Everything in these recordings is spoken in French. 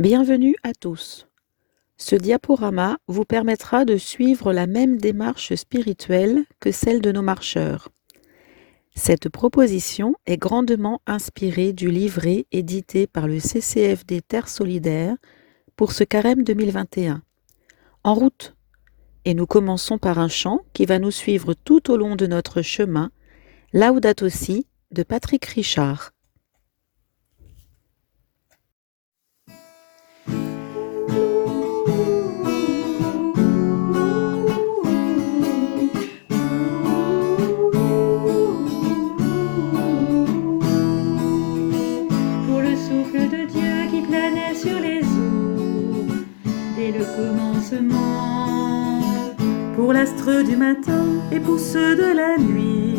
Bienvenue à tous. Ce diaporama vous permettra de suivre la même démarche spirituelle que celle de nos marcheurs. Cette proposition est grandement inspirée du livret édité par le CCFD Terre Solidaire pour ce carême 2021. En route! Et nous commençons par un chant qui va nous suivre tout au long de notre chemin, Laudato Si de Patrick Richard. Pour le souffle de Dieu qui planait sur les eaux dès le commencement, pour l'astre du matin et pour ceux de la nuit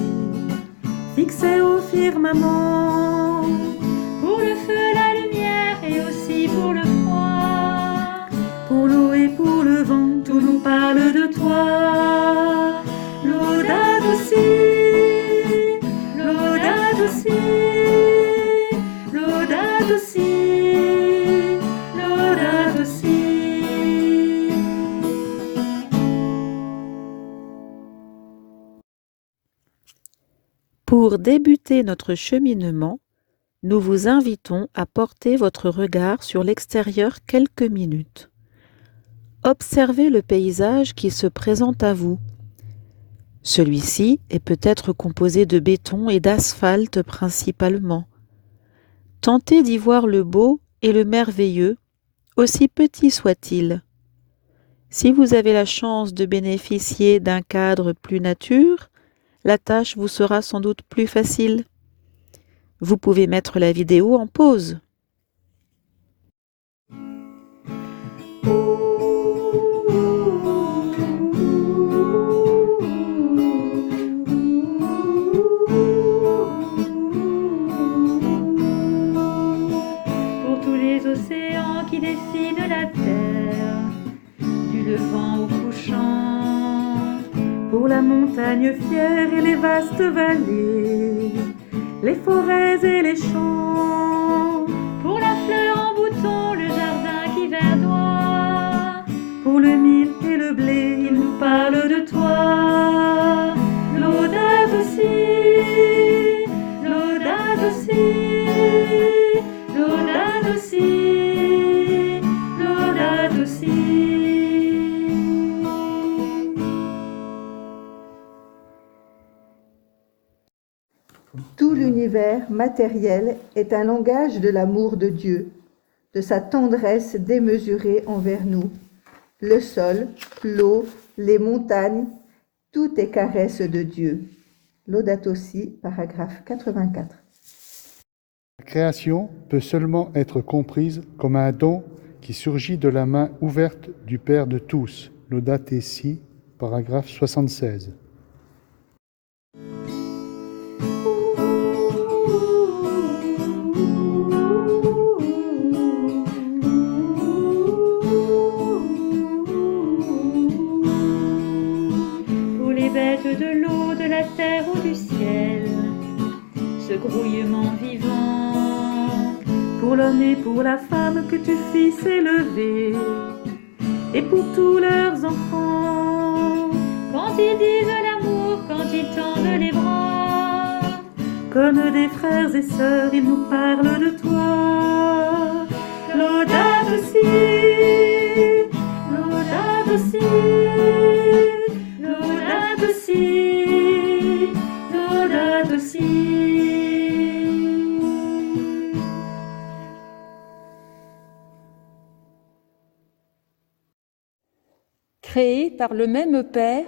fixés au firmament, pour le feu, la lumière et aussi pour le froid, pour l'eau et pour le vent, tout nous parle de toi. Laudato si, laudato si, laudato si, laudato si. Pour débuter notre cheminement, nous vous invitons à porter votre regard sur l'extérieur quelques minutes. Observez le paysage qui se présente à vous. Celui-ci est peut-être composé de béton et d'asphalte principalement. Tentez d'y voir le beau et le merveilleux, aussi petit soit-il. Si vous avez la chance de bénéficier d'un cadre plus nature, la tâche vous sera sans doute plus facile. Vous pouvez mettre la vidéo en pause. Pour tous les océans qui dessinent la terre, du levant au couchant, pour la montagne fière et les vastes vallées, les forêts et les champs, pour la fleur en bouton, le jardin qui verdoie, pour le mil et le blé, il nous parle de toi. Laudato si, laudato si, laudato si, laudato si. Tout l'univers matériel est un langage de l'amour de Dieu, de sa tendresse démesurée envers nous. Le sol, l'eau, les montagnes, tout est caresse de Dieu. Laudato Si, paragraphe 84. La création peut seulement être comprise comme un don qui surgit de la main ouverte du Père de tous. Laudato Si, paragraphe 76. Pour les bêtes de l'eau, de la terre ou du ciel, ce grouillement vivant, pour l'homme et pour la femme que tu fis s'élever, et pour tous leurs enfants, quand ils disent l'amour, quand ils tendent les bras, comme des frères et sœurs, ils nous parlent de toi. Laudato si, laudato si, laudato si, laudato si. Créés par le même Père,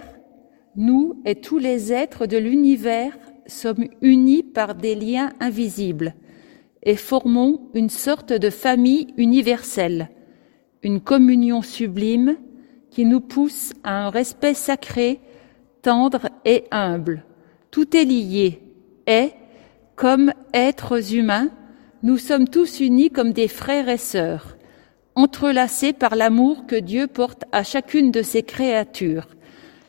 nous et tous les êtres de l'univers sommes unis par des liens invisibles et formons une sorte de famille universelle, une communion sublime qui nous pousse à un respect sacré, tendre et humble. Tout est lié et, comme êtres humains, nous sommes tous unis comme des frères et sœurs, entrelacés par l'amour que Dieu porte à chacune de ses créatures.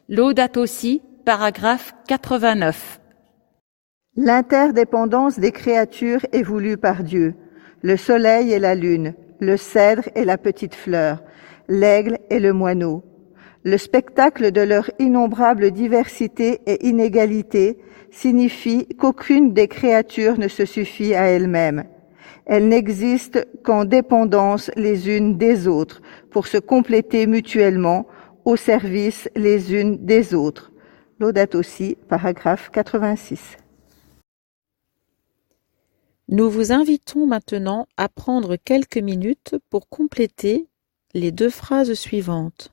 Laudato Si, paragraphe 89. L'interdépendance des créatures est voulue par Dieu. Le soleil et la lune, le cèdre et la petite fleur, l'aigle et le moineau. Le spectacle de leur innombrable diversité et inégalité signifie qu'aucune des créatures ne se suffit à elle-même. Elles n'existent qu'en dépendance les unes des autres pour se compléter mutuellement au service les unes des autres. Laudato si, paragraphe 86. Nous vous invitons maintenant à prendre quelques minutes pour compléter les 2 phrases suivantes.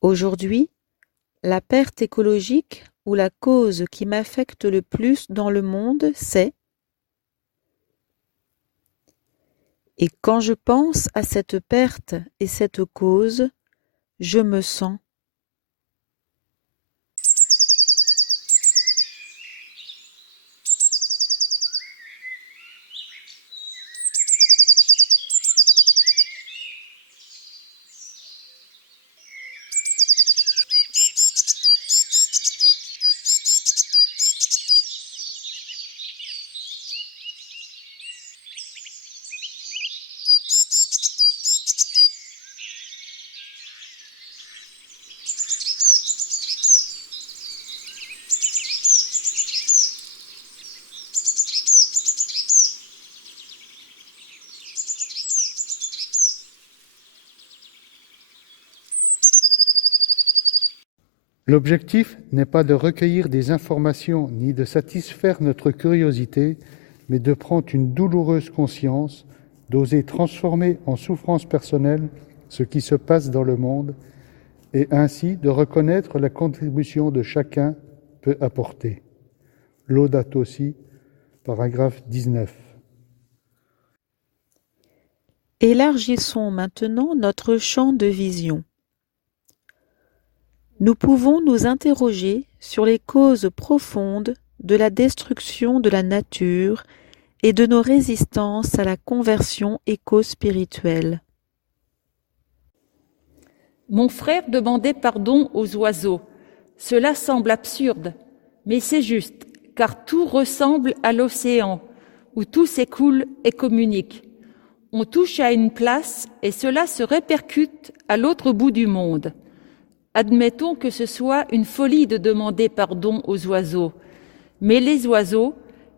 Aujourd'hui, la perte écologique ou la cause qui m'affecte le plus dans le monde, c'est. Et quand je pense à cette perte et cette cause, je me sens. L'objectif n'est pas de recueillir des informations ni de satisfaire notre curiosité, mais de prendre une douloureuse conscience, d'oser transformer en souffrance personnelle ce qui se passe dans le monde, et ainsi de reconnaître la contribution de chacun peut apporter. Laudato si, paragraphe 19. Élargissons maintenant notre champ de vision. Nous pouvons nous interroger sur les causes profondes de la destruction de la nature et de nos résistances à la conversion éco-spirituelle. Mon frère demandait pardon aux oiseaux. Cela semble absurde, mais c'est juste, car tout ressemble à l'océan, où tout s'écoule et communique. On touche à une place et cela se répercute à l'autre bout du monde. Admettons que ce soit une folie de demander pardon aux oiseaux, mais les oiseaux,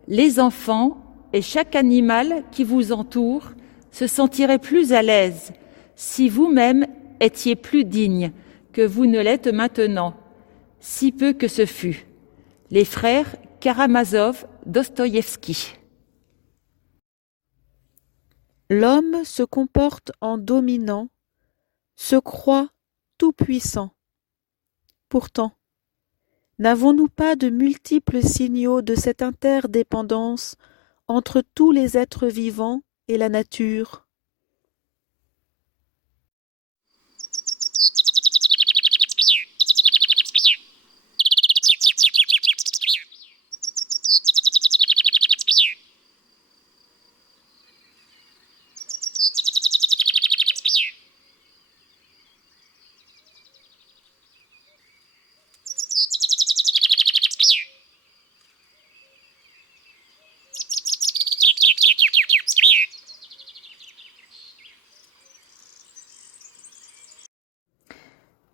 les enfants et chaque animal qui vous entoure se sentiraient plus à l'aise si vous-même étiez plus digne que vous ne l'êtes maintenant, si peu que ce fût. Les frères Karamazov, Dostoïevski. L'homme se comporte en dominant, se croit tout-puissant. Pourtant, n'avons-nous pas de multiples signaux de cette interdépendance entre tous les êtres vivants et la nature ?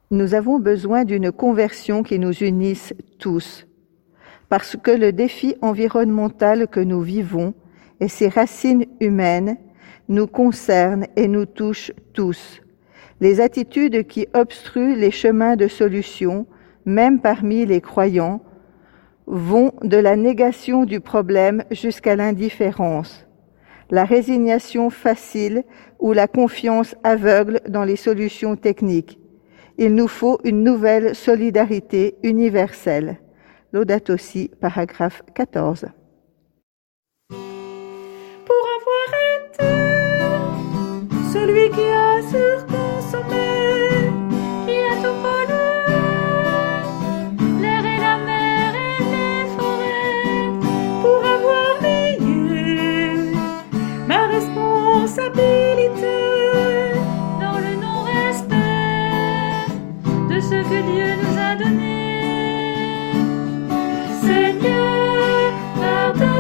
Nous avons besoin d'une conversion qui nous unisse tous, parce que le défi environnemental que nous vivons et ses racines humaines nous concernent et nous touchent tous. Les attitudes qui obstruent les chemins de solution, même parmi les croyants, vont de la négation du problème jusqu'à l'indifférence, la résignation facile ou la confiance aveugle dans les solutions techniques. Il nous faut une nouvelle solidarité universelle. Laudato si, paragraphe 14. Pour avoir été celui qui a surconsommé, qui a tout pollué, l'air et la mer et les forêts, pour avoir nié ma responsabilité dans le non-respect de ce que Dieu nous a donné. Seigneur, pardonne-moi,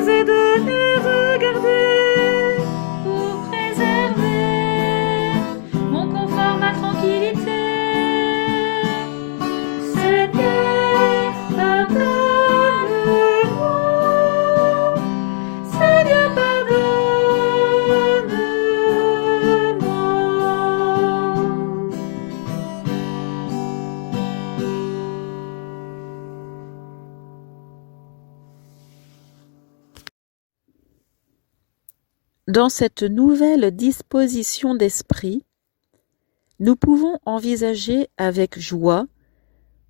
nous est donné, regardez, pour préserver mon confort, ma tranquillité. Seigneur, pardonne-moi. Seigneur, pardonne-moi. Dans cette nouvelle disposition d'esprit, nous pouvons envisager avec joie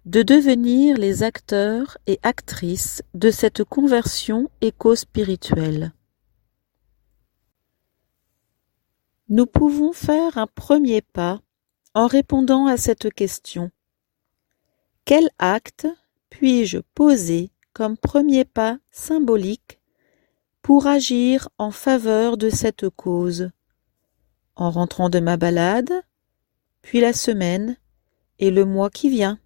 de devenir les acteurs et actrices de cette conversion éco-spirituelle. Nous pouvons faire un premier pas en répondant à cette question. Quel acte puis-je poser comme premier pas symbolique pour agir en faveur de cette cause, en rentrant de ma balade, puis la semaine et le mois qui vient?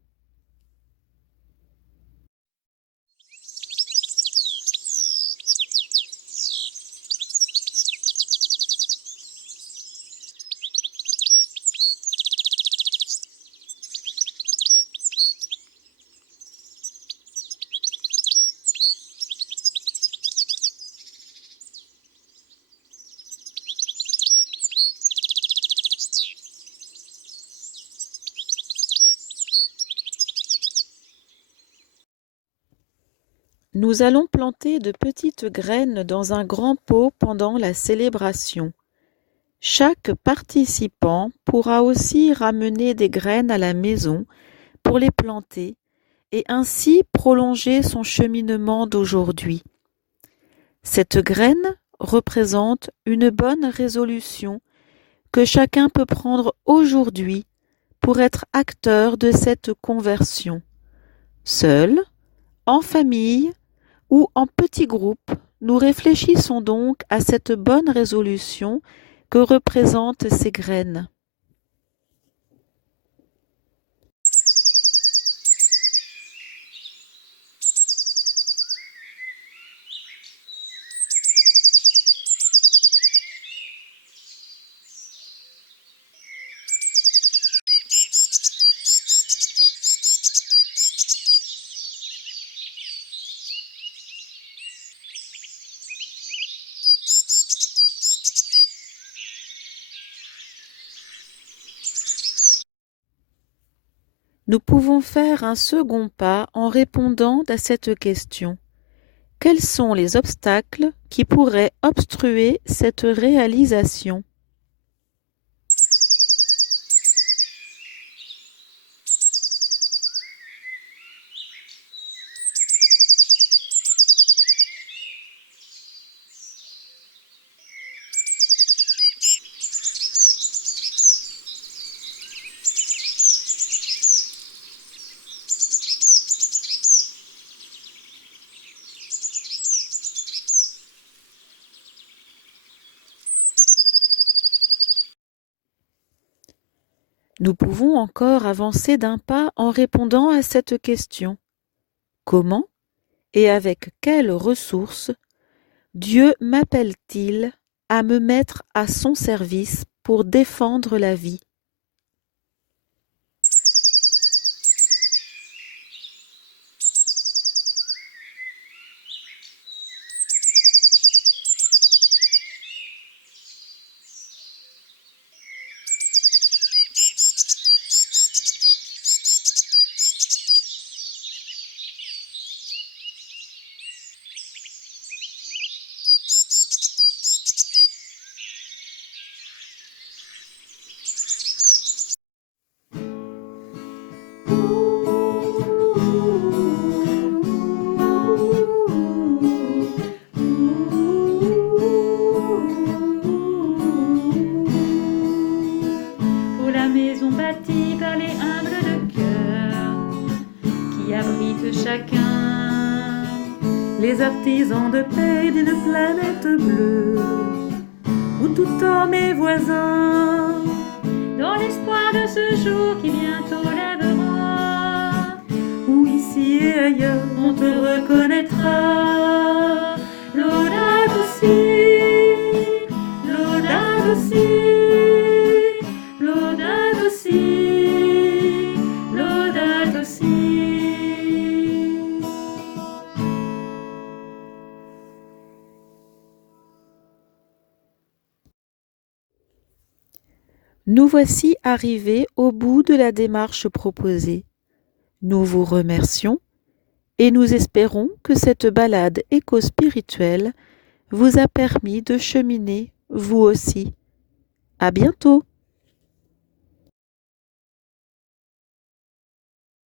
Nous allons planter de petites graines dans un grand pot pendant la célébration. Chaque participant pourra aussi ramener des graines à la maison pour les planter et ainsi prolonger son cheminement d'aujourd'hui. Cette graine représente une bonne résolution que chacun peut prendre aujourd'hui pour être acteur de cette conversion, seul, en famille ou en petits groupes. Nous réfléchissons donc à cette bonne résolution que représentent ces graines. Nous pouvons faire un second pas en répondant à cette question. Quels sont les obstacles qui pourraient obstruer cette réalisation ? Nous pouvons encore avancer d'un pas en répondant à cette question. Comment et avec quelles ressources Dieu m'appelle-t-il à me mettre à son service pour défendre la vie ? Pour la maison bâtie par les humbles de cœur, qui abrite chacun, les artisans de paix d'une planète bleue, où tout homme est voisin, dans l'espoir de ce jour qui bientôt lèvera, où ici et ailleurs on te reconnaîtra, l'honneur Nous voici arrivés au bout de la démarche proposée. Nous vous remercions et nous espérons que cette balade éco-spirituelle vous a permis de cheminer vous aussi. À bientôt!